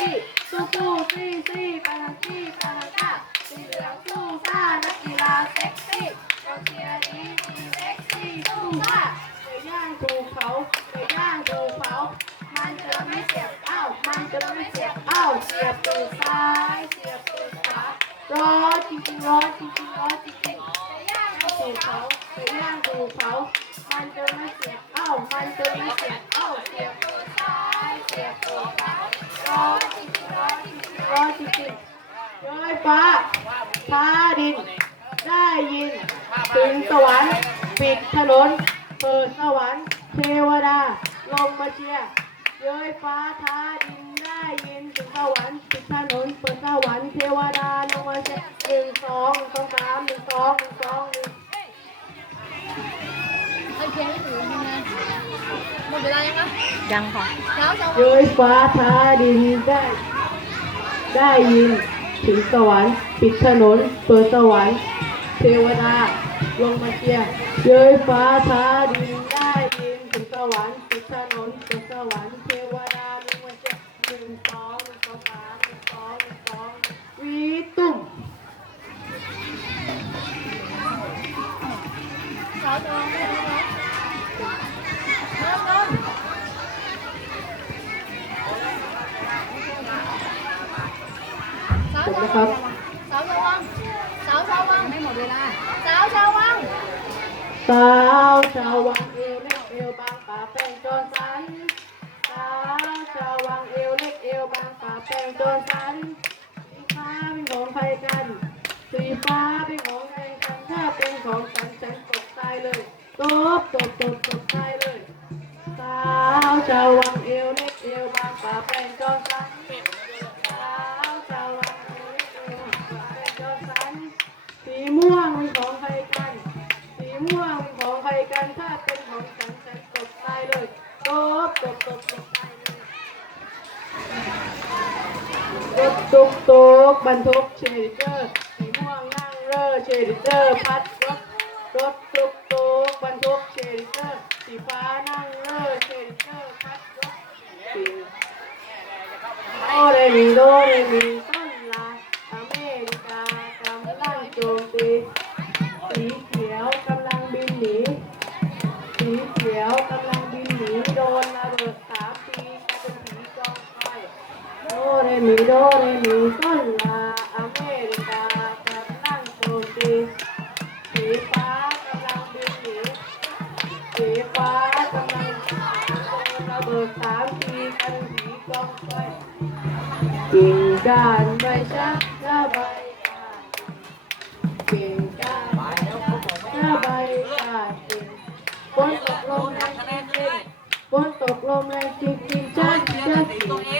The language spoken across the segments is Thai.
ตี้สู้สู้ซี่ซี่ปาลังกี้ปาลังก้าสีเหลืองสู้ซ่านักกีฬาเซ็กซี่กองเชียร์ดีดีเซ็กซี่สู้ซ่าเสือย่างถูกเผาเสือย่างถูกเผามันจะไม่เสียบเอ้ามันจะไม่เสียบเอ้าเสียบตูดซ้ายเสียบตูดขวาร้อนจริงๆร้อนจริงๆร้อนจริงๆไปย่างถูกเผาไปย่างถูกเผามันจะไม่เสียบเอ้ามันจะไม่เสียบเอ้าเสียบตูดซ้ายเสียบตูด ย้อยฟ้าท้าดิน ได้ยิน ถึงสวรรค์ปิดถนน เปิดสวรรค์เทวดา ลงมาเชียร์ย้ยฟ้าท้าดินได้ยินถึงสวรรค์ปิดถนน เปิดสวรรค์เทวดา ลงมาเชียร์หนึ่งสองสองสามหนึ่งสองหนึ่งสองหนึ่งเอ้ยเพลงไม่ถึงยังไงหมดเวลายังคะยังค่ะเช้าเช้า ย้ยฟ้าท้าดินได้ ได้ยิน ถึงสวรรค์ ปิดถนน เปิดสวรรค์ เทวดา ลงมาเชียร์เย้ยฟ้าท้าดินได้ยิน ถึงสวรรค์ นะครับเช้าเช้าววังเช้าเช้าววังไม่หมดเวลาเช้าเช้าววังสาวชาววังเอวเล็กเอวบางป่าแป้งจนสันสาวชาววังเอวเล็กเอวบางป่าแป้งจนสันสีฟ้าเป็นของใครกันสีฟ้าเป็นของใครกันถ้าเป็นของฉันฉันตกตายเลยตบตบตบตบตายเลยสาวชาววัง วงของใครกันถ้าเป็นของฉันฉันตบตายเลยตบตบตบตบตายเลยรถตุกตุกบรรทุกเชลิเตอร์สีม่วงนั่งเร่อเชลิเตอร์พัดรถรถตุกตุก เรมีโดเรมีต้นลาอเมริกากำลังโจมตีสีฟ้ากำลังบินหนีสีฟ้ากำลังโดนระเบิดสามทีกลายเป็นผีกองไฟกิ่งก้านใบชักระใบก้านกิ่งก้านใบชักระใบก้านกิ่งฝนตกลงแรงจริงฝนตกลงแรงจริงๆจ้าจ้ากิ่งก้า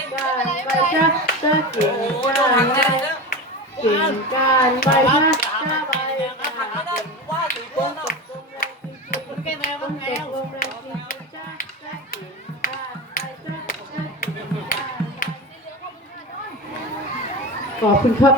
ขอบคุณครับ